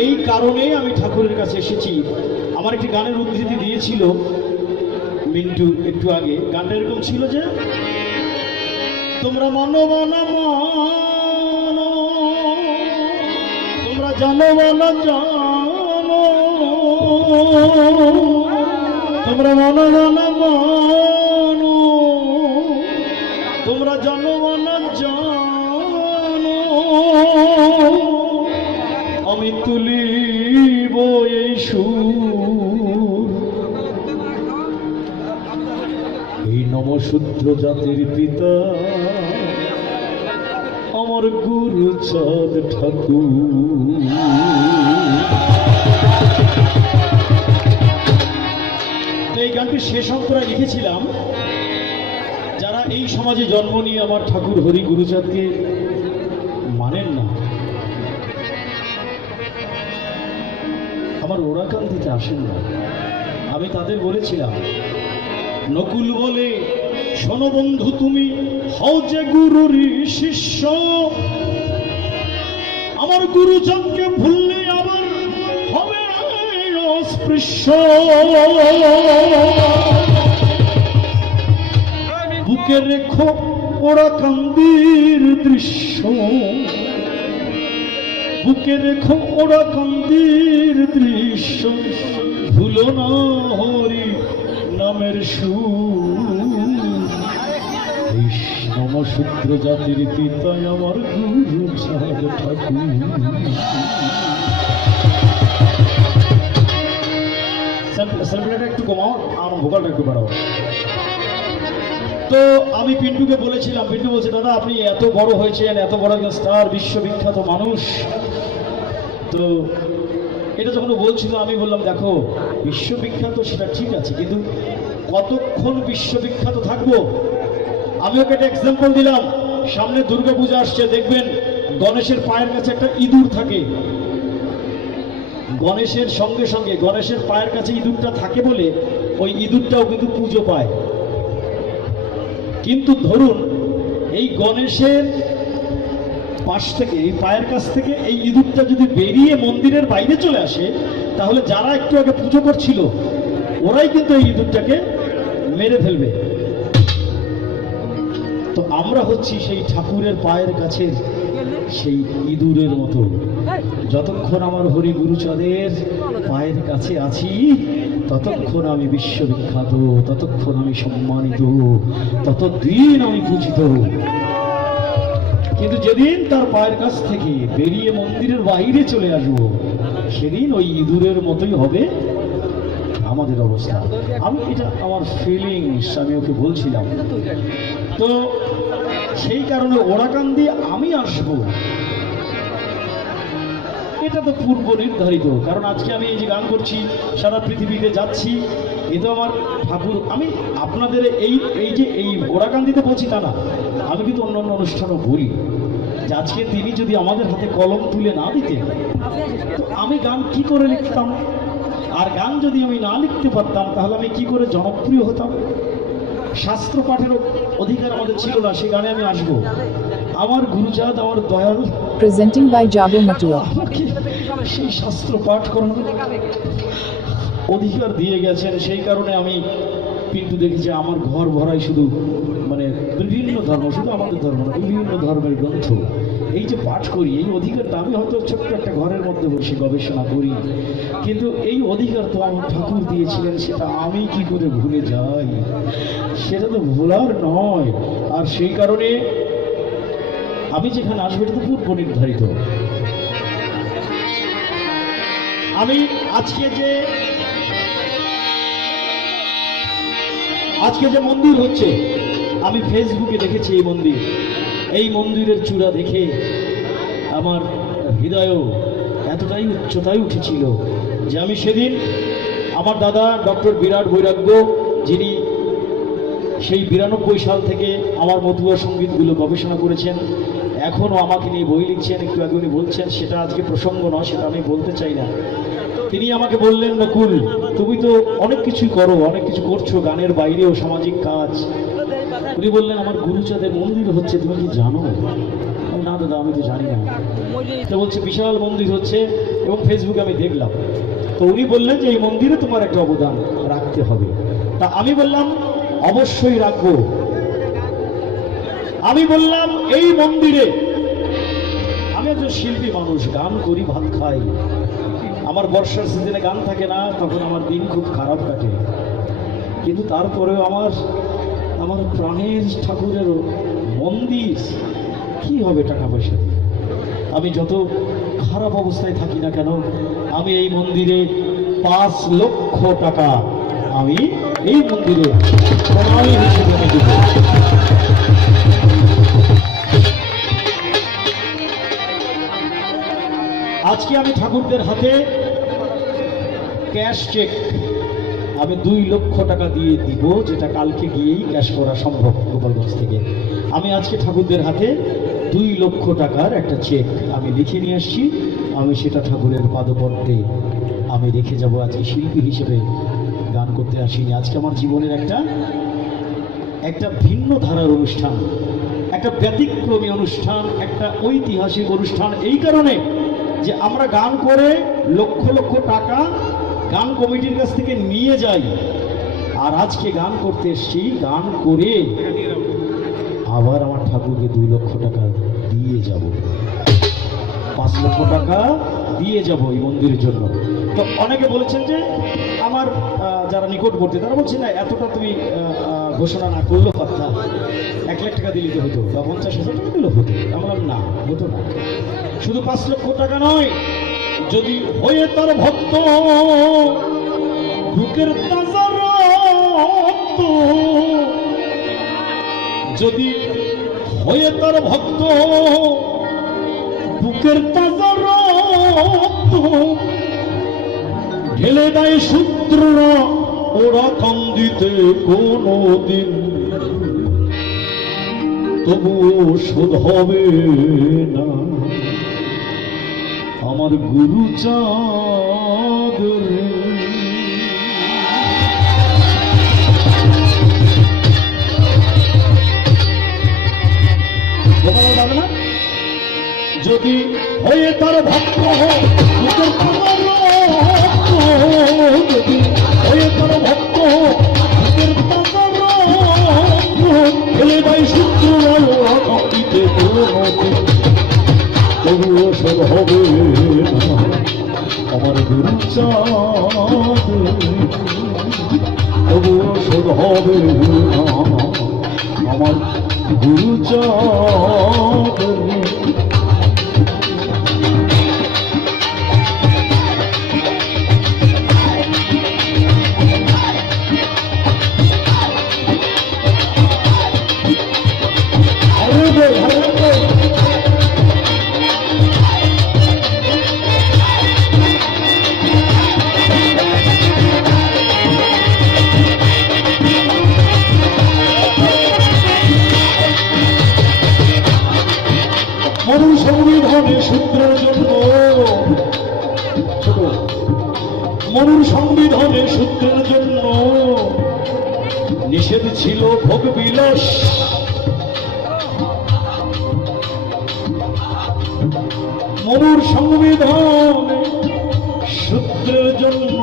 এই কারণেই আমি ঠাকুরের কাছে এসেছি। আমার একটি গানের উদ্ধৃতি দিয়েছিল মিন্টু একটু আগে। গানটা এরকম ছিল যে, তোমরা মানো না মানো, তোমরা জানো না জানো, তোমরা মানো না মানো, তোমরা জানো না জানো, আমি তুলিব এই সুর, এই নমশূদ্র জাতির পিতা আমার গুরুচাঁদ ঠাকুর। এই গানটি শেষ অঙ্করা লিখেছিলাম যারা এই সমাজে জন্ম নিয়ে আমার ঠাকুর হরি গুরুচাঁদকে মানেন না, আমার ওরাকান্তিতে আসেন না, আমি তাদের বলেছিলাম, নকুল বলে শোনো বন্ধু তুমি হও যে গুরুর শিষ্য, আমার গুরুচাঁদকে ভুললে আবার হবে অস্পৃশ্য, বুকে রেখো ওরাকান্দির দৃশ্য, বুকে রেখো ওরাকান্দির দৃশ্য, ভুলো না হরি নামের সুর, এই নমশূদ্র জাতির পিতা আমার গুরুচাঁদ ঠাকুর। সেলফিটা একটু কমাও আর ভোকালটা একটু বাড়াও। তো আমি পিন্টুকে বলেছিলাম, পিন্টু বলছে দাদা আপনি এত বড় হয়েছেন, এত বড় একজন স্টার, বিশ্ববিখ্যাত মানুষ, তো এটা যখন বলছিল আমি বললাম দেখো বিশ্ববিখ্যাত সেটা ঠিক আছে, কিন্তু কতক্ষণ বিশ্ববিখ্যাত থাকবো? আমি ওকে একটা এক্সাম্পল দিলাম, সামনে দুর্গাপূজা আসছে, দেখবেন গণেশের পায়ের কাছে একটা ইঁদুর থাকে, গণেশের সঙ্গে সঙ্গে গণেশের পায়ের কাছে ইঁদুরটা থাকে বলে ওই ইঁদুরটাও কিন্তু পুজো পায়। কিন্তু ধরুন এই গণেশের পাশ থেকে, এই পায়ের কাছ থেকে এই ইঁদুরটা যদি বেরিয়ে মন্দিরের বাইরে চলে আসে, তাহলে যারা একটু আগে পুজো করছিল ওরাই কিন্তু এই ইঁদুরটাকে মেরে ফেলবে। তো আমরা হচ্ছি সেই ঠাকুরের পায়ের কাছে সেই ইঁদুরের মতো, যতক্ষণ আমার হরি গুরুচাঁদের পায়ের কাছে আছি ততক্ষণ আমি বিশ্ববিখ্যাত, ততক্ষণ আমি সম্মানিত, ততদিন আমি পূজিত। কিন্তু যেদিন তার পায়ের কাছ থেকে বেরিয়ে মন্দিরের বাইরে চলে আসবো, সেদিন ওই ইঁদুরের মতোই হবে আমাদের অবস্থা। আমি এটা আমার ফিলিংস আমি ওকে বলছিলাম। তো সেই কারণে ওরাকান্দি আমি আসবো, এটা তো পূর্ব নির্ধারিত। কারণ আজকে আমি এই যে গান করছি, সারা পৃথিবীতে যাচ্ছি, এ তো আমার ঠাকুর। আমি আপনাদের এই ওরাকান্দিতে বলছি তা না, আমি কিন্তু অন্যান্য অনুষ্ঠানও বলি যে আজকে তিনি যদি আমাদের হাতে কলম তুলে না দিতেন তো আমি গান কি করে লিখতাম, আর গান যদি আমি না লিখতে পারতাম তাহলে আমি কি করে জনপ্রিয় হতাম। শাস্ত্র পাঠের অধিকার আমাদের ছিল না, সে গানে আমি আসবো। আমার গুরুচাঁদ, আমার দয়াল প্রেজেন্টিং বাই জাদু মাটুয়া আমাকে সেই শাস্ত্র পাঠ করানোর অধিকার দিয়ে গেছেন। সেই কারণে আমি কিন্তু দেখি যে আমার ঘর ভরাই শুধু মানে বিভিন্ন ধর্ম, শুধু আমাদের ধর্ম না, বিভিন্ন ধর্মের গ্রন্থ এই যে পাঠ করি, এই অধিকারটা আমি হয়তো ছোট্ট একটা ঘরের মধ্যে বসে গবেষণা করি, কিন্তু এই অধিকার তো আমার ঠাকুর দিয়েছিলেন, সেটা আমি কি করে ভুলে যাই? সেটা তো ভোলার নয়। আর সেই কারণে আমি যেখানে আসবো এটা তো পূর্ব নির্ধারিত। আমি আজকে যে মন্দির হচ্ছে, আমি ফেসবুকে দেখেছি এই মন্দিরের চূড়া দেখে আমার হৃদয়ও এতটাই উচ্চতায় উঠেছিল যে আমি সেদিন আমার দাদা ডক্টর বিরাট বৈরাগ্য, যিনি সেই 92 সাল থেকে আমার মতুয়া সঙ্গীতগুলো গবেষণা করেছেন, এখনও আমাকে নিয়ে বই লিখছেন, একটু আগে উনি বলছেন, সেটা আজকে প্রসঙ্গ নয়, সেটা আমি বলতে চাই না। তিনি আমাকে বললেন, নকুল তুমি তো অনেক কিছুই করো, অনেক কিছু করছো, গানের বাইরেও সামাজিক কাজ। উনি বললেন আমার গুরুচাঁদের মন্দির হচ্ছে, তুমি কি জানো? না দাদা আমি তো জানি না। তো বলছে বিশাল মন্দির হচ্ছে, এবং ফেসবুকে আমি দেখলাম। তো উনি বললেন যে এই মন্দিরে তোমার একটা অবদান রাখতে হবে। তা আমি বললাম অবশ্যই রাখবো। আমি বললাম এই মন্দিরে, আমি একজন শিল্পী মানুষ, গান করি, ভাত খাই। আমার বর্ষার সিজনে গান থাকে না, তখন আমার দিন খুব খারাপ কাটে। কিন্তু তারপরেও আমার প্রাণের ঠাকুরের মন্দির কি হবে টাকা পয়সা দিয়ে? আমি যত খারাপ অবস্থায় থাকি না কেন, আমি এই মন্দিরে 5 লক্ষ টাকা আমি এই মন্দিরে প্রণালী হিসেবে আমি দেব। আজকে আমি ঠাকুরদের হাতে ক্যাশ চেক আমি 2 লক্ষ টাকা দিয়ে দিব, যেটা কালকে গিয়েই ক্যাশ করা সম্ভব গোপালগঞ্জ থেকে। আমি আজকে ঠাকুরদের হাতে 2 লক্ষ টাকার একটা চেক আমি লিখে নিয়ে আসছি। আমি সেটা ঠাকুরের পাদপদ্মে আমি রেখে যাব। আজকে শিল্পী হিসেবে গান করতে আসিনি, আজকে আমার জীবনের একটা ভিন্ন ধারার অনুষ্ঠান, একটা ব্যতিক্রমী অনুষ্ঠান, একটা ঐতিহাসিক অনুষ্ঠান। এই কারণে যে আমরা গান করে লক্ষ লক্ষ টাকা গান কমিটির কাছ থেকে নিয়ে যাই, আর আজকে গান করতে এসছি, গান করে আবার আমার ঠাকুরকে 2 লক্ষ টাকা দিয়ে যাব, 5 লক্ষ টাকা দিয়ে যাব এই মন্দিরের জন্য। তো অনেকে বলেছেন যে আমার যারা নিকটবর্তী তারা বলছে না এতটা তুমি ঘোষণা না করলেও পারতা, 1 লাখ টাকা দিলে তো হতো, বা 50,000 টাকা দিলেও হতো। আমরা না, হতো না। শুধু 5 লক্ষ টাকা নয়, যদি হয়ে তার ভক্ত বুকের তাজা রক্ত, যদি হয়ে তার ভক্ত বুকের তাজা রক্ত ঢেলে দেয় শূদ্ররা, ওরা কান্দিতে কোনো দিন, তবুও শোধ হবে না আমার গুরু চাঁদ। যদি হয়ে তার ভক্ত যদি হয়ে তার ভক্ত ফেলে দেয় সূত্র কাঁদিতে তবুও সব হবে না আমার গুরু চাঁদ, তবুও সব হবে না আমার গুরু চাঁদ। মরু সংবিধানে সূত্রের জন্য, মরুর সংবিধানে সূত্রের জন্য নিষেধ ছিল ভোগ বিলাস। মরুর সংবিধানে সূত্রের জন্য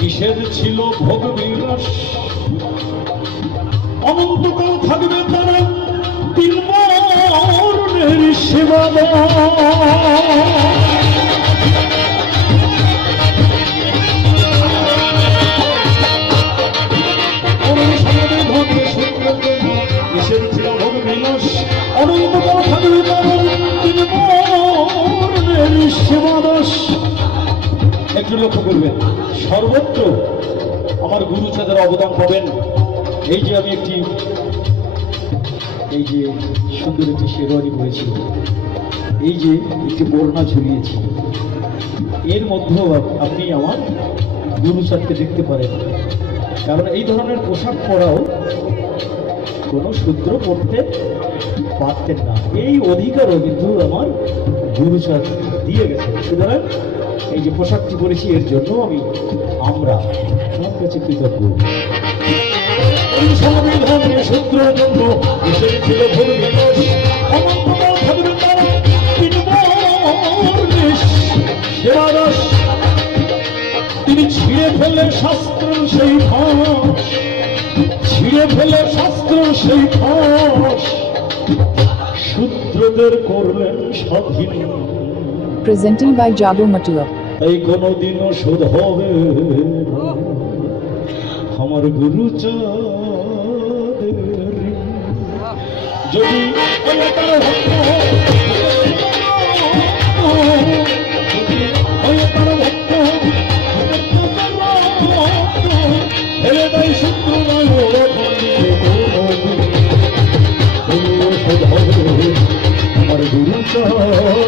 নিষেধ ছিল ভোগ বিলাস। অনন্তকাল থাকবে তারা 3 বর্ণের সেবা। নিষেধ ছিল ভোগ বিলাস, অনন্তকাল থাকবে তারা 3 বর্ণের সেবা দাস। একটু লক্ষ্য করবেন, সর্বত্র আমার গুরু চাঁদের অবদান পাবেন। এই যে আমি এই যে সুন্দর একটি শেরওয়ানি পরেছি, এই যে একটি বর্ণা ঝুলিয়েছি, এর মধ্যেও আপনি আমার গুরু চাঁদকে দেখতে পারেন। কারণ এই ধরনের পোশাক পরাও কোনো শূদ্র পড়তে পারতেন না, এই অধিকারও কিন্তু আমার গুরু চাঁদ দিয়ে গেছে। সুতরাং এই যে পোশাকটি পরেছি এর জন্য আমরা সব কাছে কৃতজ্ঞ। সংবিধানে সূত্রের জন্য ছিল ভোগ বিলাস, অনন্তকাল থাকবে তারা 3 বর্ণের ফেলে শাস্ত্র সেই ফাঁস, ছিঁড়ে ফেলে শাস্ত্র সেই ফাঁস, শূদ্রদের করলেন স্বাধীন। Presenting by Jabu Matua. এই কোনদিনও শোধ হবে না আমার গুরু চাঁদের ঋণ। যদি আমি তার ভক্ত হই, যদি আমি তার ভক্ত হই, ফেলে দেয় শত্রু নয় শোধ হবে আমার গুরু চাঁদের ঋণ।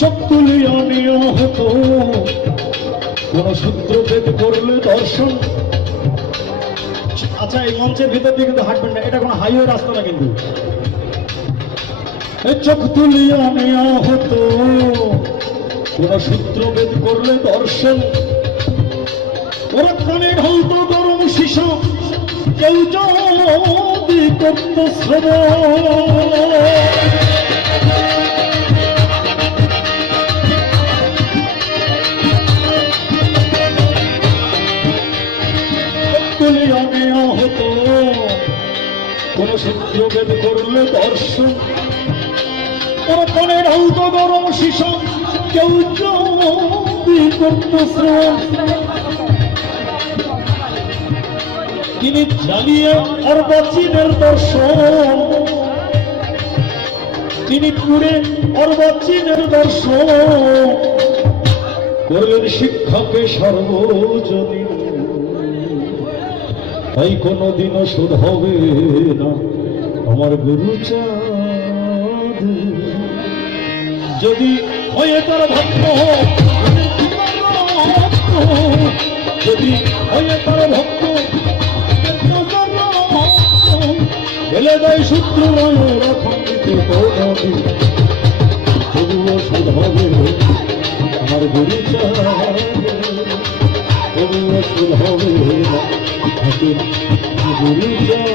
চোখ তুলিয়া নেওয়া হতো কোন সূত্র ভেদ করলে দর্শন। আচ্ছা, এই মঞ্চের ভিতর দিয়ে কিন্তু হাঁটবেন না, এটা কোনো হাইওয়ে রাস্তা না কিন্তু। চোখ তুলিয়া নেওয়া হতো কোন সূত্র ভেদ করলে দর্শন। ওরা কানে ঢালতো গরম শিশা, কেউ যদি করত শ্রবণ। হতো কোন সূত্রভেদ করলে দর্শন। ওরা কানে ঢালতো গরম শিশা, কেউ যদি করত শ্রবণ। তিনি জ্বালিয়ে অর্বাচীনের দর্শন, তিনি পুড়ে অর্বাচীনের দর্শন করলেন শিক্ষাকে সর্বজনীন। তাই কোনদিনও শোধ হবে না আমার গুরু চাঁদ। যদি হয়ে তার ভক্ত, যদি হয়ে তার ভক্ত, ফেলে দেয় শত্রু তবুও শোধ হবে আমার গুরু চাঁদ, তবুও শোধ হবে গুরু চাঁদ।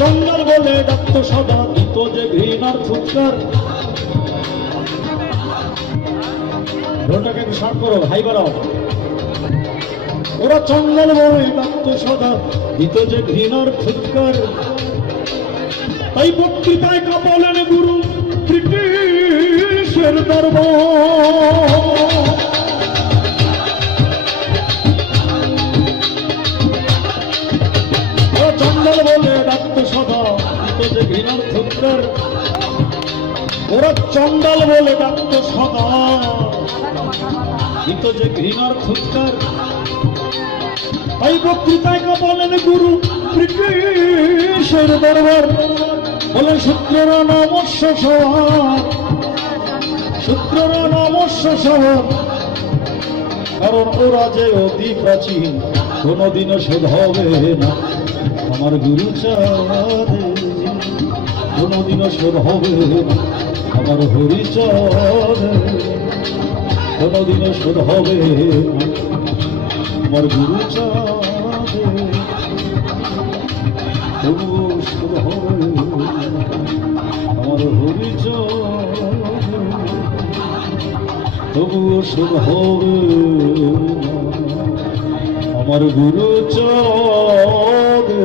জঙ্গল বলে ডাক্ত সদা দিত যে ঘৃণার ফুৎকার। ঢোলটাকে একটু শার্প করো, হাই বাড়াও। ওরা জঙ্গল বলে ডাক্ত সদা দিত যে ঘৃণার ফুৎকার। তাই বক্তৃতায় কাঁপালেন গুরু ব্রিটিশের দরবার। জঙ্গল বলে ডাক্ত সদা দিত যে ঘৃণার ফুৎকার। ওরা চন্ডাল বলে ডাক্ত সদা দিত যে ঘৃণার ফুৎকার। তাই বক্তৃতায় বলেন গুরু ব্রিটিশের দরবার। বলে সূত্ররা নমস্য সবার, সূত্ররা নমস্য সবার। কারণ ওরা যে অতি প্রাচীন, কোনদিনও শোধ হবে না আমার গুরু চাঁদ। কোনদিনও শোধ হবে না আমার হরিচাঁদ। কোনদিনও শোধ হবে না আমার গুরু চাঁদ। তবুও শোধ হবে আমার হরিচাঁদ। তবুও শোধ হবে আমার গুরু চরণে